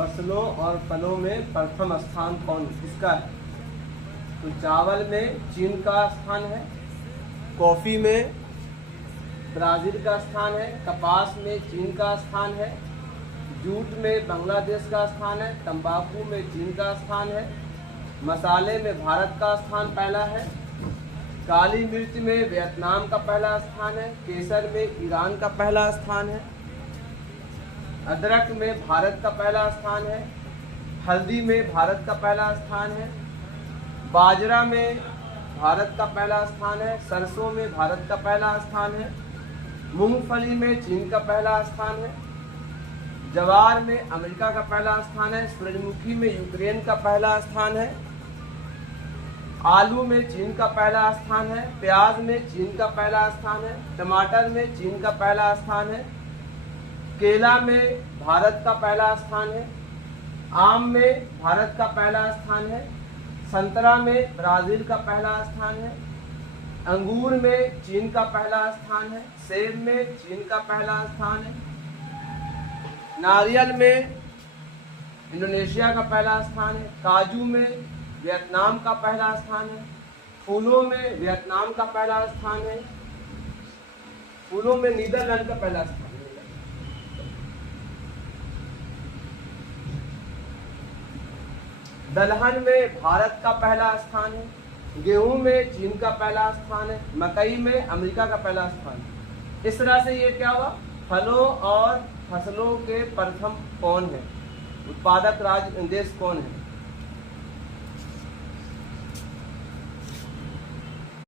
फसलों और फलों में प्रथम स्थान कौन किसका है? तो चावल में चीन का स्थान है, कॉफ़ी में ब्राज़ील का स्थान है, कपास में चीन का स्थान है, जूट में बांग्लादेश का स्थान है, तंबाकू में चीन का स्थान है, मसाले में भारत का स्थान पहला है, काली मिर्च में वियतनाम का पहला स्थान है, केसर में ईरान का पहला स्थान है, अदरक में भारत का पहला स्थान है, हल्दी में भारत का पहला स्थान है, बाजरा में भारत का पहला स्थान है, सरसों में भारत का पहला स्थान है, मूंगफली में चीन का पहला स्थान है, जवार में अमेरिका का पहला स्थान है, सूरजमुखी में यूक्रेन का पहला स्थान है, आलू में चीन का पहला स्थान है, प्याज में चीन का पहला स्थान है, टमाटर में चीन का पहला स्थान है, केला में भारत का पहला स्थान है, आम में भारत का पहला स्थान है, संतरा में ब्राज़ील का पहला स्थान है, अंगूर में चीन का पहला स्थान है, सेब में चीन का पहला स्थान है, नारियल में इंडोनेशिया का पहला स्थान है, काजू में वियतनाम का पहला स्थान है, फूलों में वियतनाम का पहला स्थान है, फूलों में नीदरलैंड का पहला स्थान है, दलहन में भारत का पहला स्थान है, गेहूं में चीन का पहला स्थान है, मकई में अमेरिका का पहला स्थान है। इस तरह से ये क्या हुआ, फलों और फसलों के प्रथम कौन है, उत्पादक राज्य देश कौन है?